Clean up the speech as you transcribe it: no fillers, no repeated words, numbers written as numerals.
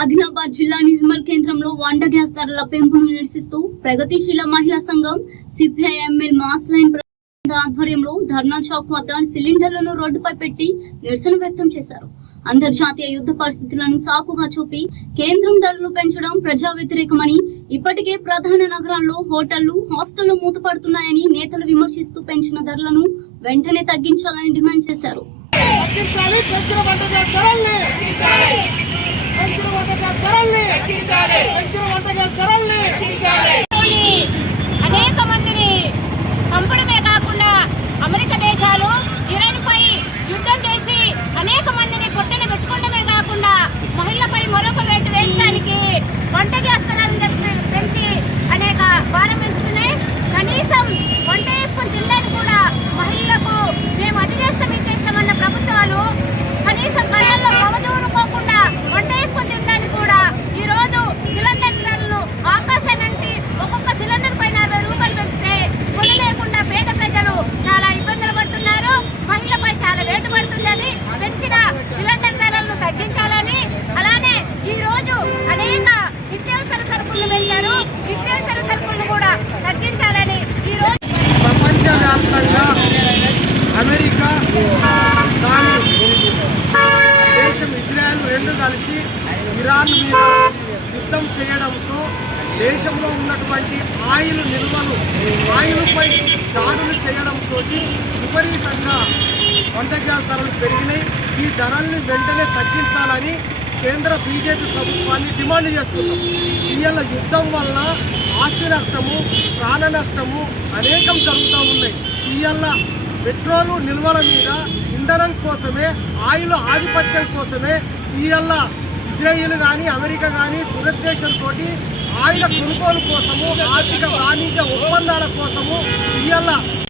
ఆదిలాబాద్ జిల్లా నిర్మల్ కేంద్రంలో వంట గ్యాస్ ధరల పెంపును నిరసిస్తూ ప్రగతిశీల మహిళా సంఘం సిపిఐఎంఎల్ మాస్ లైన్ ఆధ్వర్యంలో ధర్నా చౌక్ వద్ద సిలిండర్లను రోడ్డుపై పెట్టి నిరసన వ్యక్తం చేశారు. అంతర్జాతీయ యుద్ధ పరిస్థితులను సాకుగా చూపి కేంద్రం ధరలు పెంచడం ప్రజా వ్యతిరేకమని, ఇప్పటికే ప్రధాన నగరాల్లో హోటళ్లు, హాస్టళ్లు మూతపడుతున్నాయని నేతలు విమర్శిస్తూ పెంచిన ధరలను వెంటనే తగ్గించాలని డిమాండ్ చేశారు. అనేక మందిని చంపడమే కాకుండా అమెరికా దేశాలు ఇరాన్ పై యుద్ధం చేసి అనేక మందిని పొట్టన పెట్టుకోవడమే కాకుండా మహిళలపై మరొక వేటు వేయడానికి వంట గ్యాస్ ధరలను పెంచి అనేక భారం పెంచుతున్నాయి. కనీసం వంట వేసుకొని తినడానికి కూడా మహిళలకు మేము అది చేస్తాం ఇది చేస్తామన్న ప్రభుత్వాలు కనీసం కళ్ళల్లో పవదూరుకోకుండా వంట వేసుకొని తినడానికి కూడా ఈ రోజు సిలిండర్ ధరలు ఆకాశానంటే ఒక్కొక్క సిలిండర్ పైన 60 రూపాయలు పెంచితే కొనలేకుండా పేద ప్రజలు చాలా ఇబ్బందులు పడుతున్నారు. మహిళపై చాలా వేటు పడుతుంది. పెంచిన సిలిండర్ ధరలను తగ్గించాలని, అలానే ఈ రోజు అనేక నిత్యావసర సరుకులు పెంచారు. నిత్యావసర సరుకులను కూడా తగ్గించాలని ఈ రోజు ప్రపంచవ్యాప్తంగా అమెరికా దేశం ఇజ్రాయెల్ రెండు కలిసి ఇరాన్ మీద యుద్ధం చేయడంతో దేశంలో ఉన్నటువంటి ఆయిల్ నిల్వలు ఆయిల్పై దాడులు చేయడంతో విపరీతంగా వంట గ్యాస్ ధరలు పెరిగినాయి. ఈ ధరల్ని వెంటనే తగ్గించాలని కేంద్ర బీజేపీ ప్రభుత్వాన్ని డిమాండ్ చేస్తున్నాం. ఇవాళ యుద్ధం వల్ల ఆస్తి నష్టము, ప్రాణ నష్టము అనేకం జరుగుతూ ఉన్నాయి. ఇవాళ పెట్రోలు నిల్వల మీద ఇంధనం కోసమే, ఆయిల్ ఆధిపత్యం కోసమే ఇవాళ ఇజ్రాయిల్ కానీ అమెరికా కానీ దురుద్దేశంతో ఆయుధ కొనుగోలు కోసము, ఆర్థిక వాణిజ్య ఒప్పందాల కోసము ఇవాళ